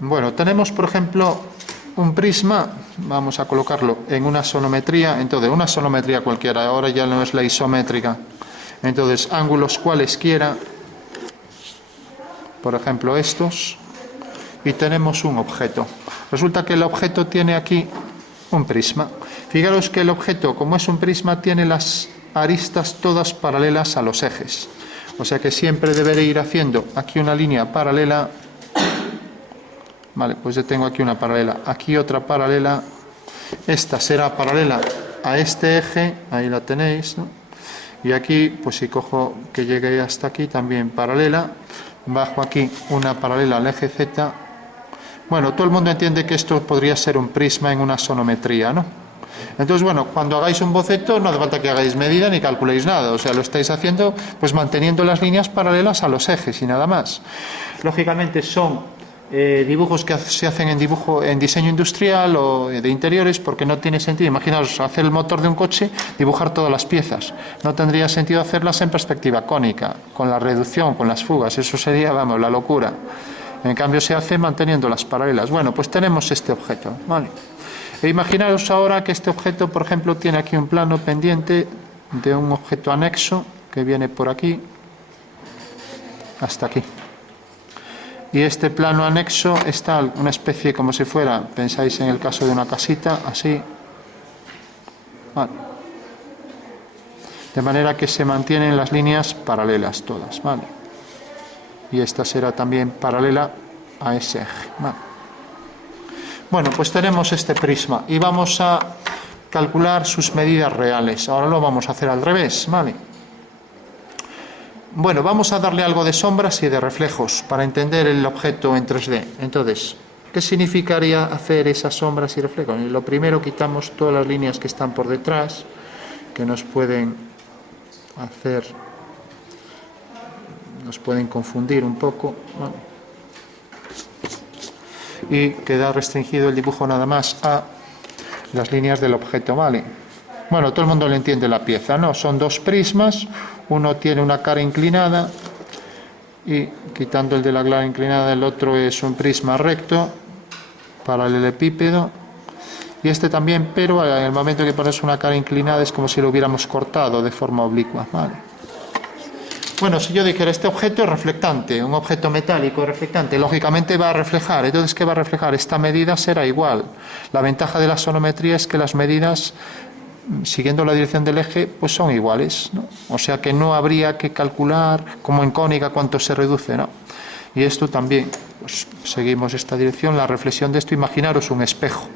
Bueno, tenemos, por ejemplo, un prisma, vamos a colocarlo en una sonometría, entonces una sonometría cualquiera, ahora ya no es la isométrica, entonces ángulos cualesquiera, por ejemplo estos, y tenemos un objeto. Resulta que el objeto tiene aquí un prisma. Fijaros que el objeto, como es un prisma, tiene las aristas todas paralelas a los ejes. O sea que siempre deberé ir haciendo aquí una línea paralela. Vale, pues yo tengo aquí una paralela, aquí otra paralela. Esta será paralela a este eje, ahí la tenéis, ¿no? Y aquí, pues si cojo que llegue hasta aquí, también paralela. Bajo aquí una paralela al eje Z. Bueno, todo el mundo entiende que esto podría ser un prisma en una sonometría, ¿no? Entonces, bueno, cuando hagáis un boceto no hace falta que hagáis medida ni calculéis nada, o sea, lo estáis haciendo pues manteniendo las líneas paralelas a los ejes y nada más. Lógicamente son dibujos que se hacen en diseño industrial o de interiores, porque no tiene sentido, imaginaos, hacer el motor de un coche, dibujar todas las piezas, no tendría sentido hacerlas en perspectiva cónica, con la reducción, con las fugas, eso sería, vamos, la locura. En cambio se hace manteniendo las paralelas. Bueno, pues tenemos este objeto, ¿vale? E imaginaos ahora que este objeto, por ejemplo, tiene aquí un plano pendiente de un objeto anexo que viene por aquí hasta aquí. Y este plano anexo está una especie como si fuera, pensáis en el caso de una casita, así. Vale. De manera que se mantienen las líneas paralelas todas, ¿vale? Y esta será también paralela a ese eje, ¿vale? Bueno, pues tenemos este prisma y vamos a calcular sus medidas reales. Ahora lo vamos a hacer al revés, ¿vale? Bueno, vamos a darle algo de sombras y de reflejos para entender el objeto en 3D. Entonces, ¿qué significaría hacer esas sombras y reflejos? Lo primero, quitamos todas las líneas que están por detrás, que nos pueden confundir un poco, ¿vale? Y queda restringido el dibujo nada más a las líneas del objeto, ¿vale? Bueno, todo el mundo le entiende la pieza, ¿no? Son dos prismas, uno tiene una cara inclinada y quitando el de la cara inclinada, el otro es un prisma recto, paralelepípedo, y este también, pero en el momento que pones una cara inclinada es como si lo hubiéramos cortado de forma oblicua, ¿vale? Bueno, si yo dijera este objeto es reflectante, un objeto metálico reflectante, lógicamente va a reflejar. Entonces, ¿qué va a reflejar? Esta medida será igual. La ventaja de la sonometría es que las medidas, siguiendo la dirección del eje, pues son iguales, ¿no? O sea que no habría que calcular, como en cónica, cuánto se reduce, ¿no? Y esto también, pues seguimos esta dirección, la reflexión de esto, imaginaros un espejo.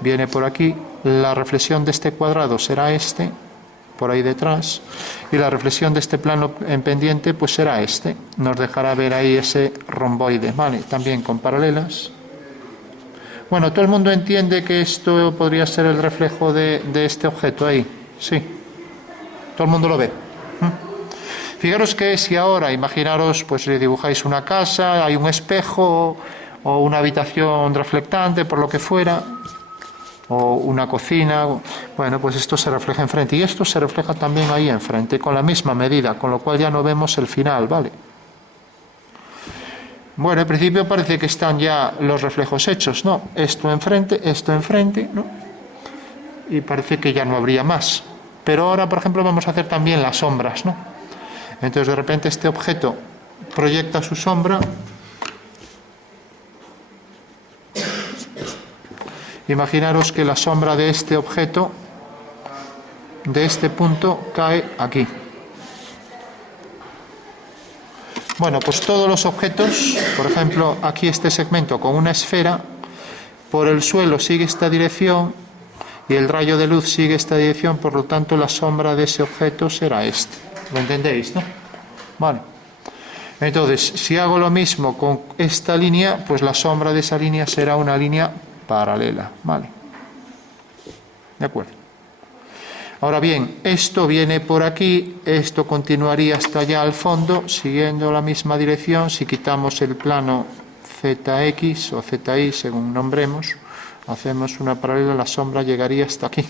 Viene por aquí, la reflexión de este cuadrado será este, por ahí detrás, y la reflexión de este plano en pendiente pues será este, nos dejará ver ahí ese romboide, ¿vale? También con paralelas. Bueno, todo el mundo entiende que esto podría ser el reflejo de este objeto ahí, sí, todo el mundo lo ve. Fijaros que si ahora, imaginaros, pues dibujáis una casa, hay un espejo o una habitación reflectante, por lo que fuera, o una cocina, bueno, pues esto se refleja enfrente y esto se refleja también ahí enfrente con la misma medida, con lo cual ya no vemos el final, ¿vale? Bueno, en principio parece que están ya los reflejos hechos, ¿no? Esto enfrente, ¿no? Y parece que ya no habría más. Pero ahora, por ejemplo, vamos a hacer también las sombras, ¿no? Entonces, de repente este objeto proyecta su sombra. Imaginaros que la sombra de este objeto, de este punto, cae aquí. Bueno, pues todos los objetos, por ejemplo, aquí este segmento con una esfera, por el suelo sigue esta dirección y el rayo de luz sigue esta dirección, por lo tanto la sombra de ese objeto será este. ¿Lo entendéis, no? Vale. Entonces, si hago lo mismo con esta línea, pues la sombra de esa línea será una línea paralela, ¿vale? De acuerdo. Ahora bien, esto viene por aquí, esto continuaría hasta allá al fondo, siguiendo la misma dirección. Si quitamos el plano ZX o ZY, según nombremos, hacemos una paralela, la sombra llegaría hasta aquí.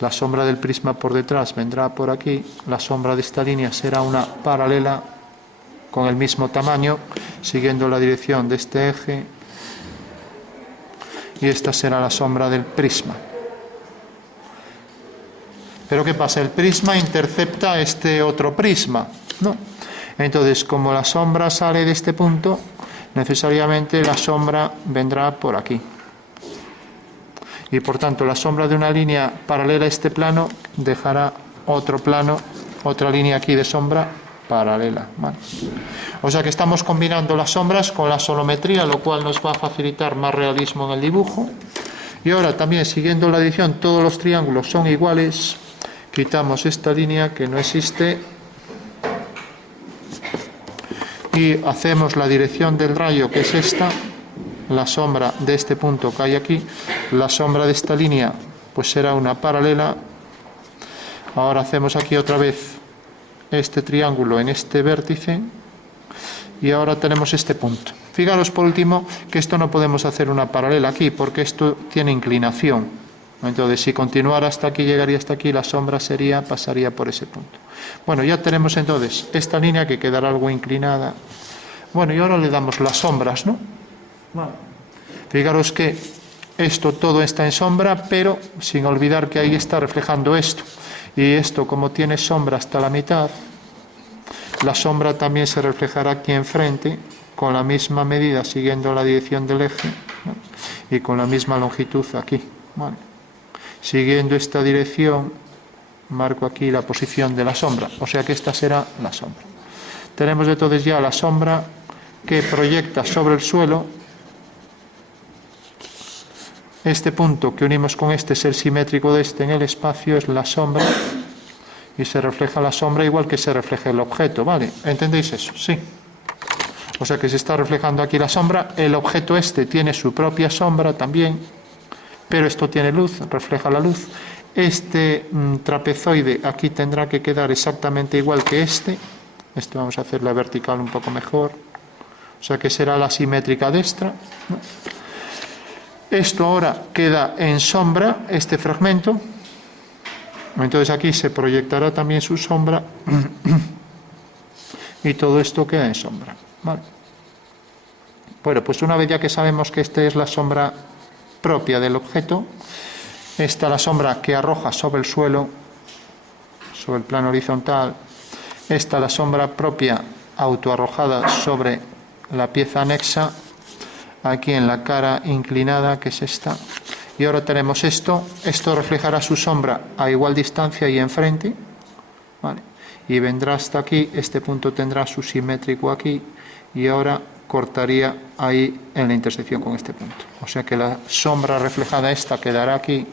La sombra del prisma por detrás vendrá por aquí, la sombra de esta línea será una paralela con el mismo tamaño, siguiendo la dirección de este eje, y esta será la sombra del prisma. Pero ¿qué pasa? El prisma intercepta este otro prisma, ¿no? Entonces, como la sombra sale de este punto, necesariamente la sombra vendrá por aquí. Y por tanto, la sombra de una línea paralela a este plano dejará otro plano, otra línea aquí de sombra paralela, ¿vale? O sea que estamos combinando las sombras con la solometría, lo cual nos va a facilitar más realismo en el dibujo. Y ahora también, siguiendo la dirección, todos los triángulos son iguales. Quitamos esta línea que no existe y hacemos la dirección del rayo, que es esta, la sombra de este punto que hay aquí, la sombra de esta línea pues será una paralela. Ahora hacemos aquí otra vez este triángulo en este vértice y ahora tenemos este punto. Fijaros por último que esto no podemos hacer una paralela aquí porque esto tiene inclinación. Entonces, si continuara hasta aquí, llegaría hasta aquí, la sombra pasaría por ese punto. Bueno, ya tenemos entonces esta línea que quedará algo inclinada. Bueno, y ahora le damos las sombras, ¿no? Vale. Fijaros que esto todo está en sombra, pero sin olvidar que ahí está reflejando esto. Y esto, como tiene sombra hasta la mitad, la sombra también se reflejará aquí enfrente, con la misma medida, siguiendo la dirección del eje, ¿no? Y con la misma longitud aquí, ¿vale? Siguiendo esta dirección, marco aquí la posición de la sombra, o sea que esta será la sombra. Tenemos entonces ya la sombra que proyecta sobre el suelo. Este punto que unimos con este es el simétrico de este en el espacio, es la sombra, y se refleja la sombra igual que se refleja el objeto, ¿vale? ¿Entendéis eso? Sí. O sea que se está reflejando aquí la sombra, el objeto este tiene su propia sombra también, pero esto tiene luz, refleja la luz. Este trapezoide aquí tendrá que quedar exactamente igual que este. Esto vamos a hacer la vertical un poco mejor. O sea que será la simétrica destra, ¿no? Esto ahora queda en sombra, este fragmento. Entonces aquí se proyectará también su sombra. Y todo esto queda en sombra, ¿vale? Bueno, pues una vez ya que sabemos que esta es la sombra propia del objeto, esta la sombra que arroja sobre el suelo, sobre el plano horizontal, esta la sombra propia autoarrojada sobre la pieza anexa, aquí en la cara inclinada, que es esta, y ahora tenemos esto reflejará su sombra a igual distancia y enfrente, ¿vale? Y vendrá hasta aquí, este punto tendrá su simétrico aquí, y ahora cortaría ahí en la intersección con este punto. O sea que la sombra reflejada esta quedará aquí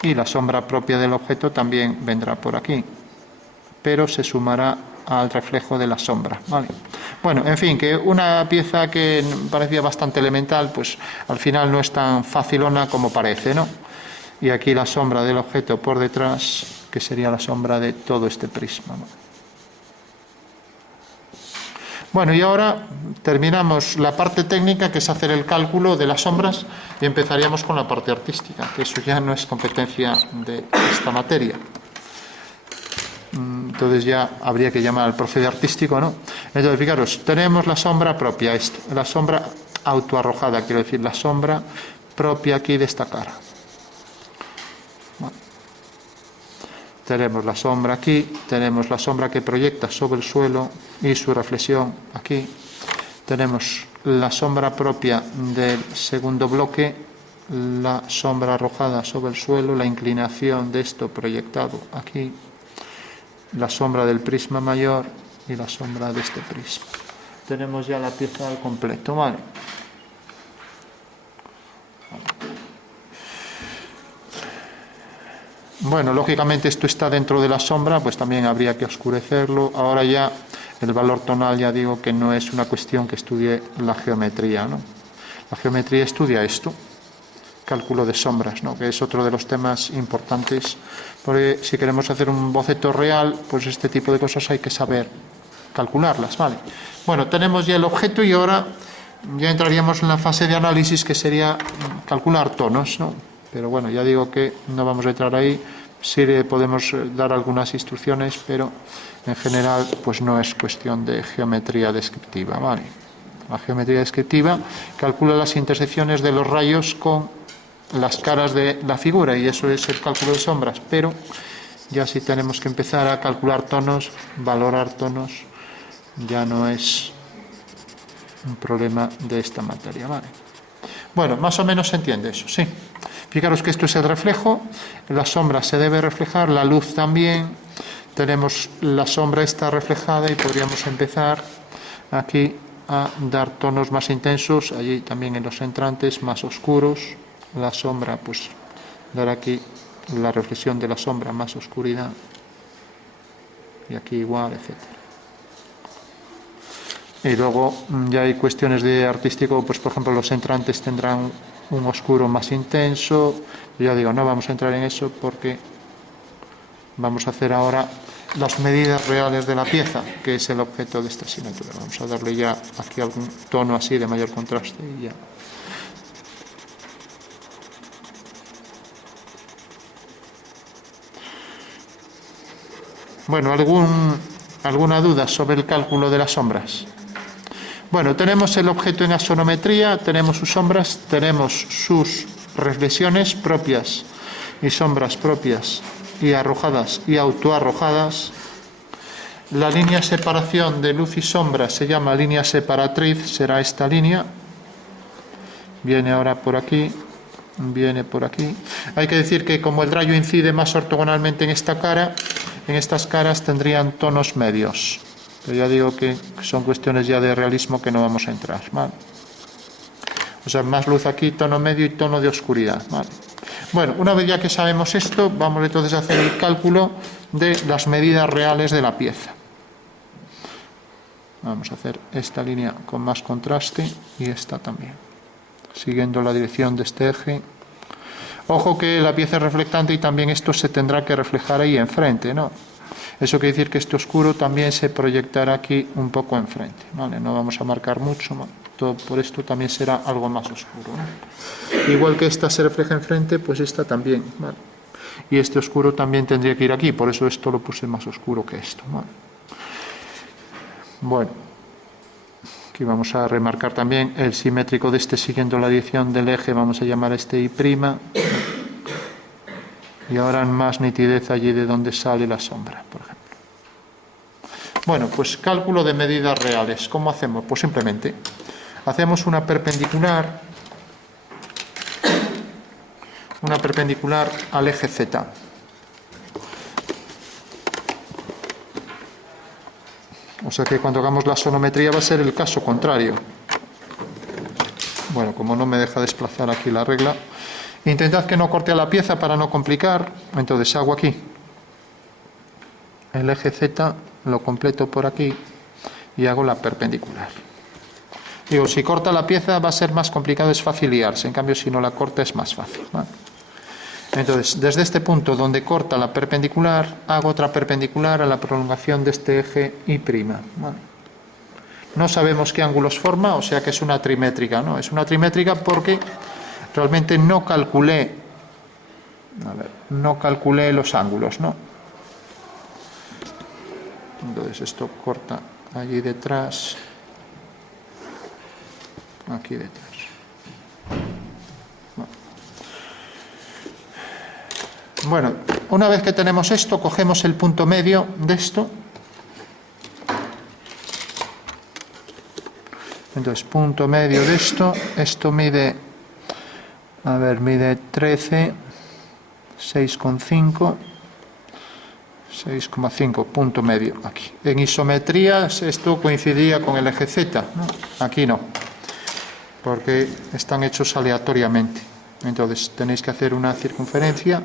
y la sombra propia del objeto también vendrá por aquí, pero se sumará al reflejo de la sombra, ¿vale? Bueno, en fin, que una pieza que parecía bastante elemental, pues al final no es tan facilona como parece, ¿no? Y aquí la sombra del objeto por detrás, que sería la sombra de todo este prisma, ¿no? Bueno, y ahora terminamos la parte técnica, que es hacer el cálculo de las sombras, y empezaríamos con la parte artística, que eso ya no es competencia de esta materia. Entonces ya habría que llamar al procede artístico, ¿no? Entonces, fijaros, tenemos la sombra propia, la sombra autoarrojada, quiero decir, la sombra propia aquí de esta cara. Bueno. Tenemos la sombra aquí, tenemos la sombra que proyecta sobre el suelo y su reflexión aquí. Tenemos la sombra propia del segundo bloque, la sombra arrojada sobre el suelo, la inclinación de esto proyectado aquí, la sombra del prisma mayor y la sombra de este prisma. Tenemos ya la pieza al completo, ¿vale? Bueno, lógicamente esto está dentro de la sombra, pues también habría que oscurecerlo. Ahora ya el valor tonal, ya digo que no es una cuestión que estudie la geometría, ¿no? La geometría estudia esto, cálculo de sombras, ¿no? Que es otro de los temas importantes, porque si queremos hacer un boceto real, pues este tipo de cosas hay que saber calcularlas, ¿vale? Bueno, tenemos ya el objeto y ahora ya entraríamos en la fase de análisis, que sería calcular tonos, ¿no? Pero bueno, ya digo que no vamos a entrar ahí Sí le podemos dar algunas instrucciones, pero en general pues no es cuestión de geometría descriptiva, ¿vale? La geometría descriptiva calcula las intersecciones de los rayos con las caras de la figura, y eso es el cálculo de sombras, pero ya si tenemos que empezar a calcular tonos, valorar tonos, ya no es un problema de esta materia, ¿vale? Bueno, más o menos se entiende eso, sí. Fijaros que esto es el reflejo, la sombra se debe reflejar, la luz también, tenemos la sombra esta reflejada y podríamos empezar aquí a dar tonos más intensos, allí también en los entrantes más oscuros, la sombra, pues dar aquí la reflexión de la sombra, más oscuridad, y aquí igual, etcétera. Y luego ya hay cuestiones de artístico, pues por ejemplo los entrantes tendrán un oscuro más intenso. Ya digo, no vamos a entrar en eso porque vamos a hacer ahora las medidas reales de la pieza, que es el objeto de esta asignatura. Vamos a darle ya aquí algún tono así de mayor contraste y ya. Bueno, ¿alguna duda sobre el cálculo de las sombras? Bueno, tenemos el objeto en axonometría, tenemos sus sombras, tenemos sus reflexiones propias y sombras propias y arrojadas y autoarrojadas. La línea de separación de luz y sombra se llama línea separatriz, será esta línea. Viene ahora por aquí, viene por aquí. Hay que decir que como el rayo incide más ortogonalmente en esta cara, en estas caras tendrían tonos medios. Pero ya digo que son cuestiones ya de realismo que no vamos a entrar, ¿vale? O sea, más luz aquí, tono medio y tono de oscuridad, ¿vale? Bueno, una vez ya que sabemos esto, vamos entonces a hacer el cálculo de las medidas reales de la pieza. Vamos a hacer esta línea con más contraste y esta también, siguiendo la dirección de este eje. Ojo que la pieza es reflectante y también esto se tendrá que reflejar ahí enfrente, ¿no? Eso quiere decir que este oscuro también se proyectará aquí un poco enfrente, ¿vale? No vamos a marcar mucho, todo por esto también será algo más oscuro, ¿no? Igual que esta se refleja enfrente, pues esta también, ¿vale? Y este oscuro también tendría que ir aquí, por eso esto lo puse más oscuro que esto, ¿vale? Bueno, aquí vamos a remarcar también el simétrico de este siguiendo la dirección del eje, vamos a llamar a este I'. Y ahora en más nitidez allí de donde sale la sombra, por ejemplo. Bueno, pues cálculo de medidas reales. ¿Cómo hacemos? Pues simplemente hacemos una perpendicular al eje Z. O sea que cuando hagamos la sonometría va a ser el caso contrario. Bueno, como no me deja desplazar aquí la regla, intentad que no corte a la pieza para no complicar. Entonces hago aquí el eje Z, lo completo por aquí y hago la perpendicular. Digo, si corta la pieza va a ser más complicado, es fácil liarse. En cambio, si no la corta es más fácil, ¿vale? Entonces, desde este punto donde corta la perpendicular, hago otra perpendicular a la prolongación de este eje I'. ¿Vale? No sabemos qué ángulos forma, o sea que es una trimétrica, ¿no? Es una trimétrica porque realmente no calculé los ángulos, ¿no? Entonces esto corta allí detrás, aquí detrás. Bueno, una vez que tenemos esto, cogemos el punto medio de esto. Entonces, punto medio de esto mide, mide 13, 6,5, 6,5, punto medio aquí. En isometrías esto coincidía con el eje Z, ¿no? Aquí no, porque están hechos aleatoriamente. Entonces tenéis que hacer una circunferencia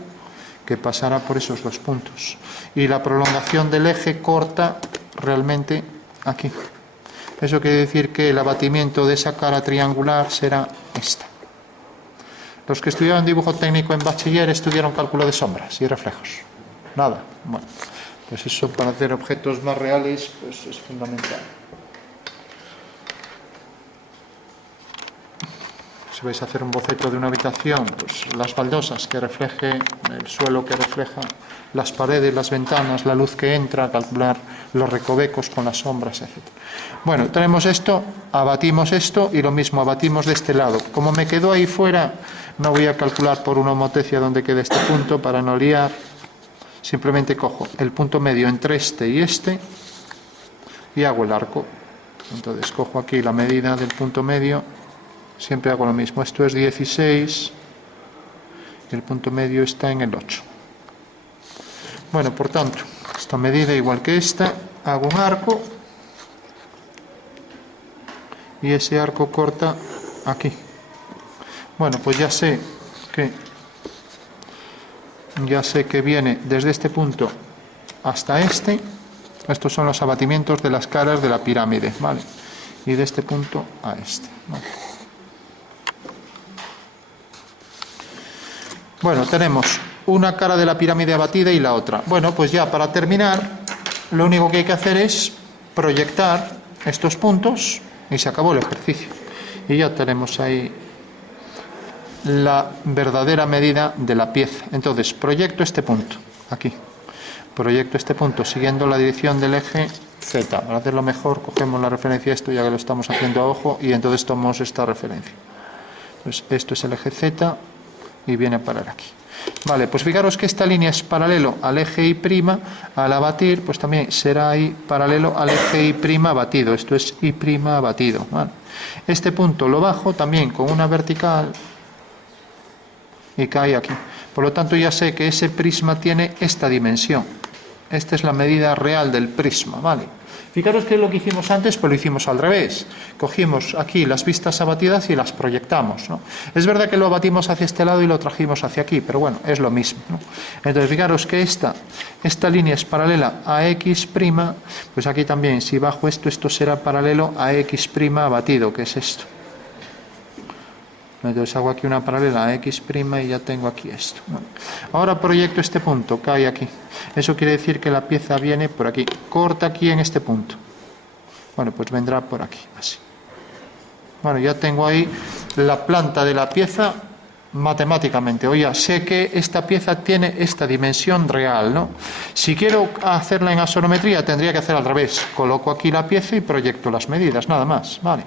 que pasará por esos dos puntos. Y la prolongación del eje corta realmente aquí. Eso quiere decir que el abatimiento de esa cara triangular será esta. Los que estudiaron dibujo técnico en bachiller estudiaron cálculo de sombras y reflejos. Nada. Bueno, pues eso para hacer objetos más reales pues es fundamental. Si vais a hacer un boceto de una habitación, pues las baldosas que refleje el suelo, que refleja las paredes, las ventanas, la luz que entra, calcular los recovecos con las sombras, etc. Bueno, tenemos esto, abatimos esto y lo mismo, abatimos de este lado. Como me quedó ahí fuera, no voy a calcular por una homotecia dónde quede este punto para no liar. Simplemente cojo el punto medio entre este y hago el arco. Entonces cojo aquí la medida del punto medio, siempre hago lo mismo. Esto es 16 y el punto medio está en el 8. Bueno, por tanto, esta medida igual que esta, hago un arco y ese arco corta aquí. Bueno, pues ya sé que viene desde este punto hasta este. Estos son los abatimientos de las caras de la pirámide, ¿vale? Y de este punto a este, ¿vale? Bueno, tenemos una cara de la pirámide abatida y la otra. Bueno, pues ya para terminar, lo único que hay que hacer es proyectar estos puntos y se acabó el ejercicio. Y ya tenemos ahí la verdadera medida de la pieza. Entonces, proyecto este punto, aquí. Proyecto este punto siguiendo la dirección del eje Z. Para hacerlo mejor, cogemos la referencia a esto, ya que lo estamos haciendo a ojo, y entonces tomamos esta referencia. Entonces, esto es el eje Z y viene a parar aquí. Vale, pues fijaros que esta línea es paralelo al eje Y', al abatir, pues también será ahí paralelo al eje Y' abatido. Esto es Y' abatido, ¿vale? Este punto lo bajo también con una vertical y cae aquí. Por lo tanto, ya sé que ese prisma tiene esta dimensión. Esta es la medida real del prisma, ¿vale? Fijaros que lo que hicimos antes, pues lo hicimos al revés. Cogimos aquí las vistas abatidas y las proyectamos, ¿no? Es verdad que lo abatimos hacia este lado y lo trajimos hacia aquí, pero bueno, es lo mismo, ¿no? Entonces, fijaros que esta línea es paralela a X', pues aquí también, si bajo esto será paralelo a X' abatido, que es esto. Entonces hago aquí una paralela a X' y ya tengo aquí esto. Bueno, ahora proyecto este punto, cae aquí. Eso quiere decir que la pieza viene por aquí. Corta aquí en este punto. Bueno, pues vendrá por aquí, así. Bueno, ya tengo ahí la planta de la pieza matemáticamente. Oye, sé que esta pieza tiene esta dimensión real, ¿no? Si quiero hacerla en axonometría, tendría que hacer al revés. Coloco aquí la pieza y proyecto las medidas, nada más, ¿vale?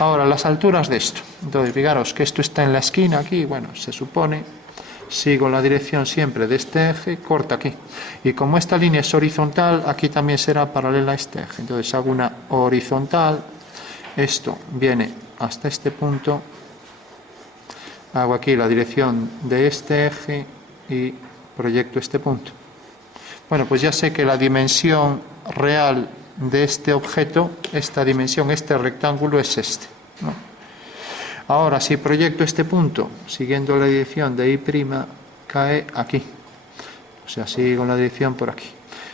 Ahora, las alturas de esto. Entonces, fijaros que esto está en la esquina aquí, bueno, se supone, sigo la dirección siempre de este eje, corta aquí. Y como esta línea es horizontal, aquí también será paralela a este eje. Entonces, hago una horizontal, esto viene hasta este punto, hago aquí la dirección de este eje y proyecto este punto. Bueno, pues ya sé que la dimensión real de este objeto, esta dimensión, este rectángulo es este, ¿no? Ahora, si proyecto este punto, siguiendo la dirección de Y', cae aquí. O sea, sigo la dirección por aquí.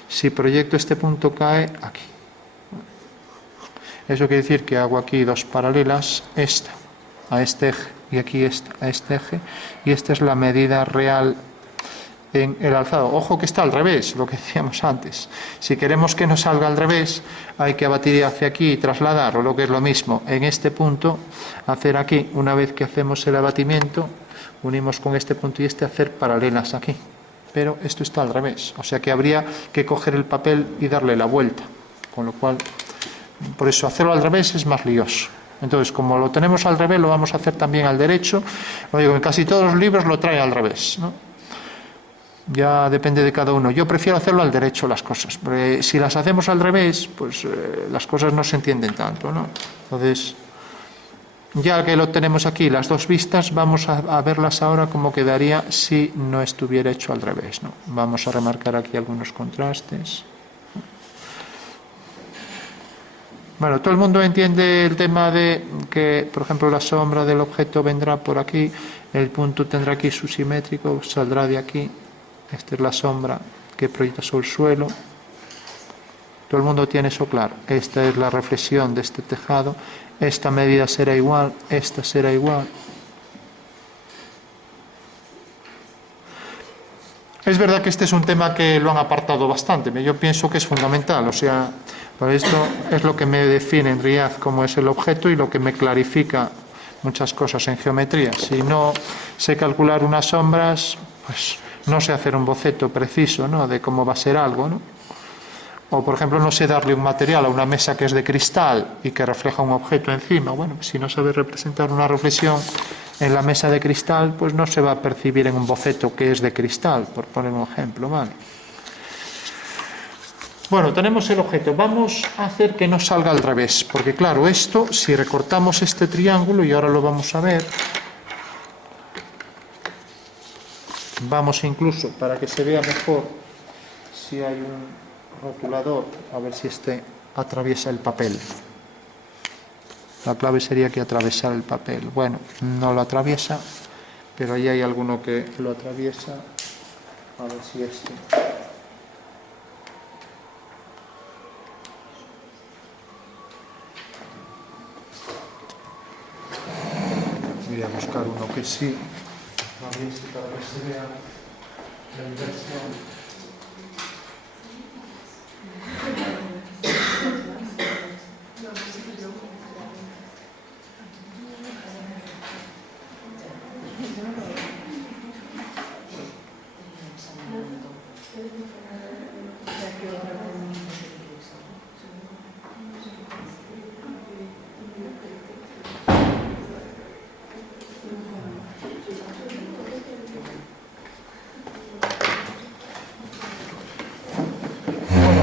Si proyecto este punto, cae aquí. Eso quiere decir que hago aquí dos paralelas, esta a este eje y aquí esta a este eje, y esta es la medida real en el alzado. Ojo que está al revés, lo que decíamos antes. Si queremos que no salga al revés, hay que abatir hacia aquí y trasladar, o lo que es lo mismo, en este punto, hacer aquí, una vez que hacemos el abatimiento, unimos con este punto y este, hacer paralelas aquí. Pero esto está al revés, o sea que habría que coger el papel y darle la vuelta, con lo cual, por eso hacerlo al revés es más lioso. Entonces, como lo tenemos al revés, lo vamos a hacer también al derecho. Lo digo, en casi todos los libros lo trae al revés, ¿no? Ya depende de cada uno. Yo prefiero hacerlo al derecho las cosas, porque si las hacemos al revés, pues las cosas no se entienden tanto, ¿no? Entonces, ya que lo tenemos aquí, las dos vistas, vamos a verlas ahora como quedaría si no estuviera hecho al revés, ¿no? Vamos a remarcar aquí algunos contrastes. Bueno, todo el mundo entiende el tema de que, por ejemplo, la sombra del objeto vendrá por aquí, el punto tendrá aquí su simétrico, saldrá de aquí. Esta es la sombra que proyecta sobre el suelo. Todo el mundo tiene eso claro. Esta es la reflexión de este tejado. Esta medida será igual, esta será igual. Es verdad que este es un tema que lo han apartado bastante. Yo pienso que es fundamental. O sea, por esto es lo que me define en realidad cómo es el objeto y lo que me clarifica muchas cosas en geometría. Si no sé calcular unas sombras, pues no sé hacer un boceto preciso, ¿no?, de cómo va a ser algo, ¿no? O, por ejemplo, no sé darle un material a una mesa que es de cristal y que refleja un objeto encima. Bueno, si no sabes representar una reflexión en la mesa de cristal, pues no se va a percibir en un boceto que es de cristal, por poner un ejemplo, ¿vale? Bueno, tenemos el objeto. Vamos a hacer que no salga al revés, porque claro, esto, si recortamos este triángulo, y ahora lo vamos a ver, vamos incluso, para que se vea mejor, si hay un rotulador, a ver si este atraviesa el papel. La clave sería que atravesar el papel. Bueno, no lo atraviesa, pero ahí hay alguno que lo atraviesa. A ver si este. Voy a buscar uno que sí atraviese para que se vea la inversión.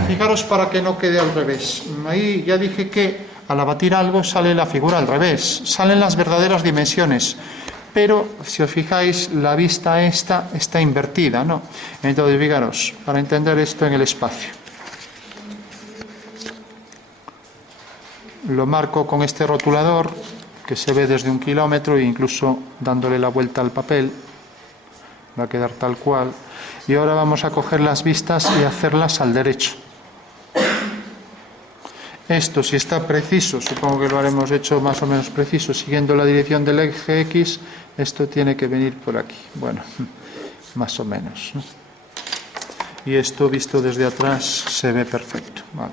Fijaros para que no quede al revés. Ahí ya dije que al abatir algo sale la figura al revés, salen las verdaderas dimensiones, pero si os fijáis la vista esta está invertida, ¿no? Entonces fijaros, para entender esto en el espacio. Lo marco con este rotulador que se ve desde 1 kilómetro e incluso dándole la vuelta al papel va a quedar tal cual. Y ahora vamos a coger las vistas y hacerlas al derecho. Esto, si está preciso, supongo que lo haremos hecho más o menos preciso, siguiendo la dirección del eje X, esto tiene que venir por aquí. Bueno, más o menos, ¿no? Y esto visto desde atrás se ve perfecto. Vale.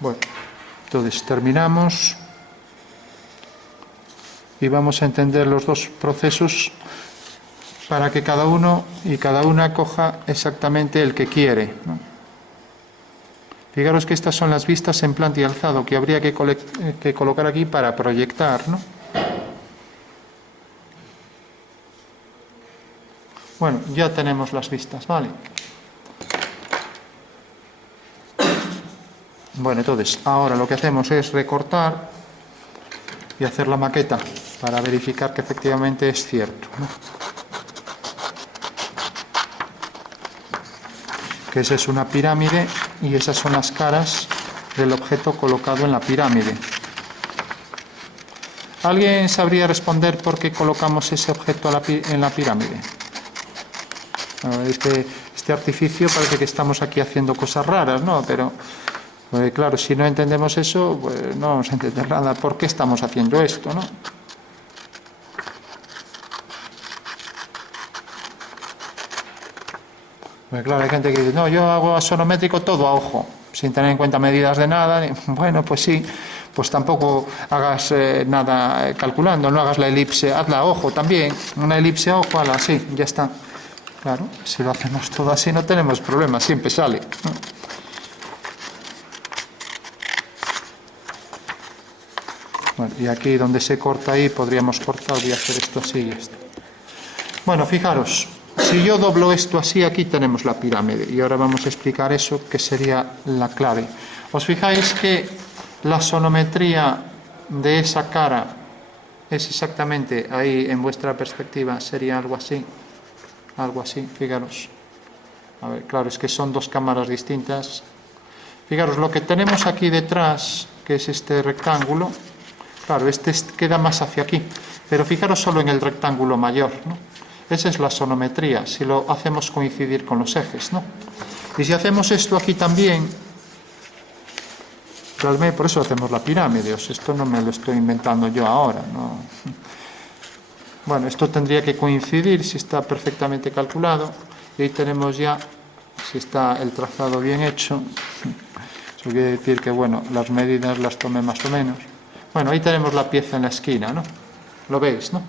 Bueno, entonces terminamos y vamos a entender los dos procesos para que cada uno y cada una coja exactamente el que quiere, ¿no? Fijaros que estas son las vistas en planta y alzado que habría que colocar aquí para proyectar, ¿no? Bueno, ya tenemos las vistas, ¿vale? Bueno, entonces, ahora lo que hacemos es recortar y hacer la maqueta para verificar que efectivamente es cierto, ¿no? Que esa es una pirámide y esas son las caras del objeto colocado en la pirámide. ¿Alguien sabría responder por qué colocamos ese objeto en la pirámide? Es que este artificio parece que estamos aquí haciendo cosas raras, ¿no? Pero, claro, si no entendemos eso, pues no vamos a entender nada. ¿Por qué estamos haciendo esto, no? Pues claro, hay gente que dice, no, yo hago sonométrico todo a ojo, sin tener en cuenta medidas de nada. Bueno, pues sí, pues tampoco hagas nada calculando, no hagas la elipse, hazla a ojo también, una elipse a ojo, hazla así, ya está. Claro, si lo hacemos todo así no tenemos problema, siempre sale, ¿no? Bueno, y aquí donde se corta ahí podríamos cortar, voy a hacer esto así y esto. Bueno, fijaros. Si yo doblo esto así, aquí tenemos la pirámide. Y ahora vamos a explicar eso, que sería la clave. ¿Os fijáis que la sonometría de esa cara es exactamente ahí, en vuestra perspectiva, sería algo así? Algo así, fijaros. A ver, claro, es que son dos cámaras distintas. Fijaros, lo que tenemos aquí detrás, que es este rectángulo, claro, este queda más hacia aquí. Pero fijaros solo en el rectángulo mayor, ¿no? Esa es la sonometría, si lo hacemos coincidir con los ejes, ¿no? Y si hacemos esto aquí también, realmente por eso hacemos la pirámide, esto no me lo estoy inventando yo ahora, ¿no? Bueno, esto tendría que coincidir si está perfectamente calculado, y ahí tenemos ya, si está el trazado bien hecho, eso quiere decir que, bueno, las medidas las tomé más o menos. Bueno, ahí tenemos la pieza en la esquina, ¿no? ¿Lo veis, no?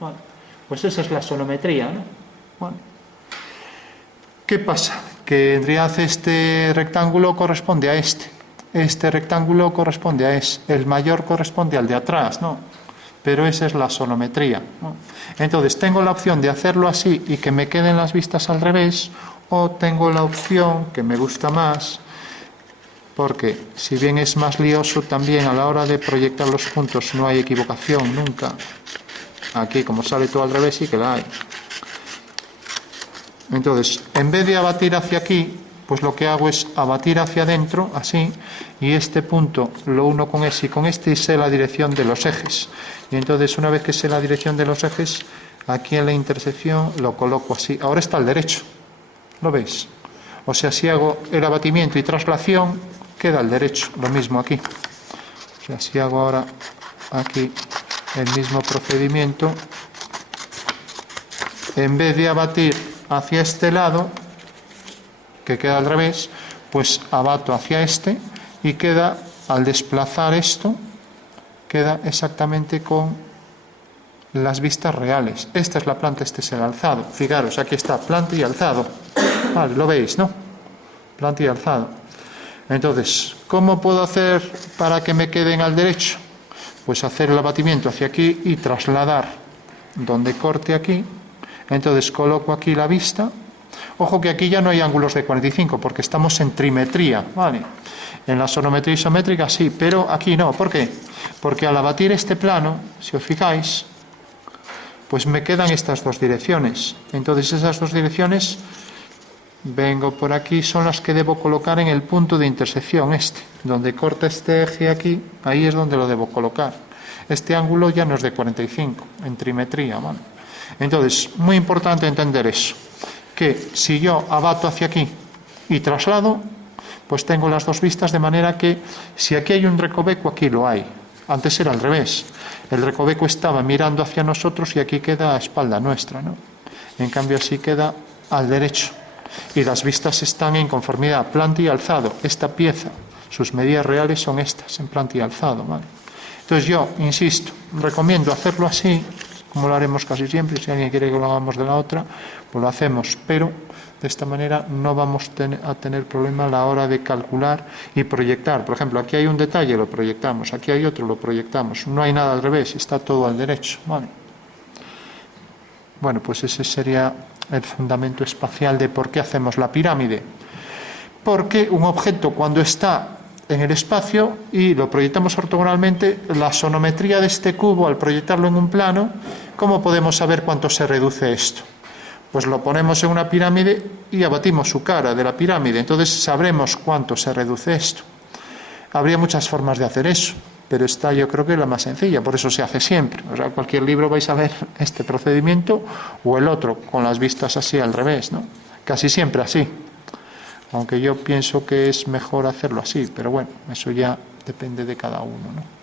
Bueno, pues esa es la sonometría, ¿no? Bueno. ¿Qué pasa? Que en realidad este rectángulo corresponde a este rectángulo corresponde a el mayor corresponde al de atrás, ¿no? Pero esa es la sonometría, ¿no? Entonces tengo la opción de hacerlo así y que me queden las vistas al revés, o tengo la opción que me gusta más, porque si bien es más lioso también a la hora de proyectar los puntos no hay equivocación nunca. Aquí como sale todo al revés sí que la hay. Entonces, en vez de abatir hacia aquí, pues lo que hago es abatir hacia adentro, así, y este punto lo uno con ese y con este y sé la dirección de los ejes. Y entonces, una vez que sé la dirección de los ejes, aquí en la intersección lo coloco así. Ahora está al derecho, ¿lo veis? O sea, si hago el abatimiento y traslación, queda al derecho, lo mismo aquí. O sea, si hago ahora aquí el mismo procedimiento, en vez de abatir hacia este lado, que queda al revés, pues abato hacia este y queda, al desplazar esto, queda exactamente con las vistas reales. Esta es la planta, este es el alzado. Fijaros, aquí está planta y alzado. Vale, lo veis, ¿no? Planta y alzado. Entonces, ¿cómo puedo hacer para que me queden al derecho? Pues hacer el abatimiento hacia aquí y trasladar donde corte aquí. Entonces coloco aquí la vista. Ojo que aquí ya no hay ángulos de 45 porque estamos en trimetría, ¿vale? En la sonometría isométrica sí, pero aquí no. ¿Por qué? Porque al abatir este plano, si os fijáis, pues me quedan estas dos direcciones. Entonces esas dos direcciones, vengo por aquí, son las que debo colocar en el punto de intersección donde corta este eje aquí, ahí es donde lo debo colocar. Este ángulo ya no es de 45, en trimetría, ¿vale? Entonces, muy importante entender eso, que si yo abato hacia aquí y traslado, pues tengo las dos vistas, de manera que si aquí hay un recoveco, aquí lo hay. Antes era al revés, el recoveco estaba mirando hacia nosotros y aquí queda a espalda nuestra, ¿no? En cambio así queda al derecho y las vistas están en conformidad, planta y alzado. Esta pieza, sus medidas reales son estas, en planta y alzado, ¿vale? Entonces yo, insisto, recomiendo hacerlo así, como lo haremos casi siempre. Si alguien quiere que lo hagamos de la otra, pues lo hacemos, pero de esta manera no vamos a tener problema a la hora de calcular y proyectar. Por ejemplo, aquí hay un detalle, lo proyectamos, aquí hay otro, lo proyectamos. No hay nada al revés, está todo al derecho, ¿vale? Bueno, pues ese sería el fundamento espacial de por qué hacemos la pirámide. Porque un objeto, cuando está en el espacio y lo proyectamos ortogonalmente, la sonometría de este cubo, al proyectarlo en un plano, ¿cómo podemos saber cuánto se reduce esto? Pues lo ponemos en una pirámide y abatimos su cara de la pirámide, entonces sabremos cuánto se reduce esto. Habría muchas formas de hacer eso, pero esta yo creo que es la más sencilla, por eso se hace siempre. O sea, en cualquier libro vais a ver este procedimiento o el otro, con las vistas así al revés, ¿no? Casi siempre así. Aunque yo pienso que es mejor hacerlo así, pero bueno, eso ya depende de cada uno, ¿no?